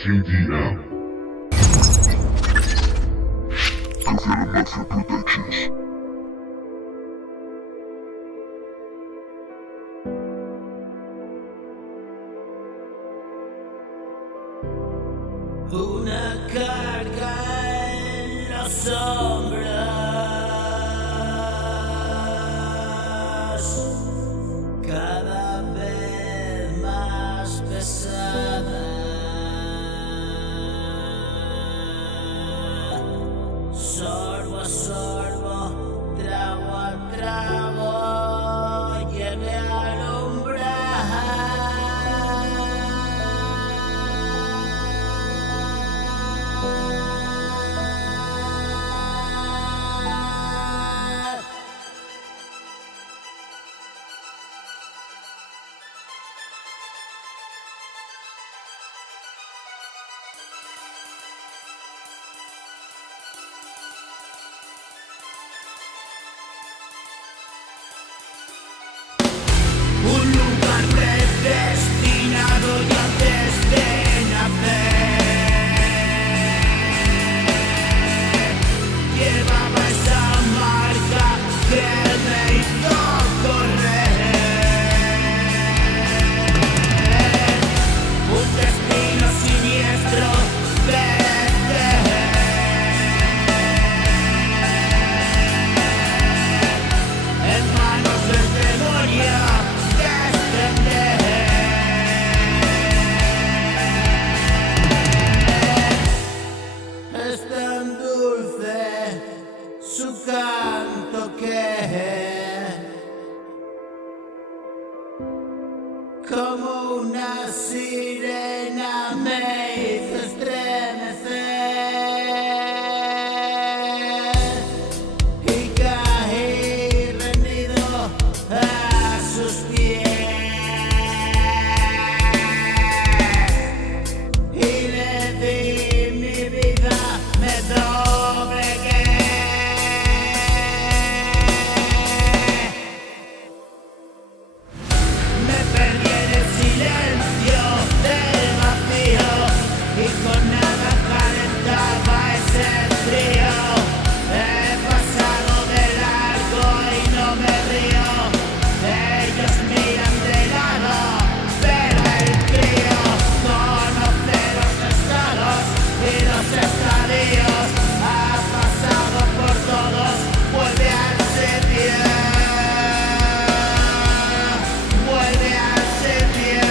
KDM. Confirm Mafia Productions. Una carga en las sombras, cada vez más pesada. Sorbo a sorbo, trago a trago, llegué al umbral. Un lugar predestinado ya desde nacer. Llevaba esa marca que me hizo correr. Un destino siniestro en manos del demonio. Es tan dulce su canto que como una sirena me hizo estremecer y caí rendido a sus pies. Y le di mi vida, me doblegué. Me perdí en el silencio del vacío y con nada calentaba ese frío. He pasado de largo y no me río. Ellos miran de lado, pero el crío conoce los estados y los estadios. Ha pasado por todos, vuelve al sitio. Vuelve al sitio.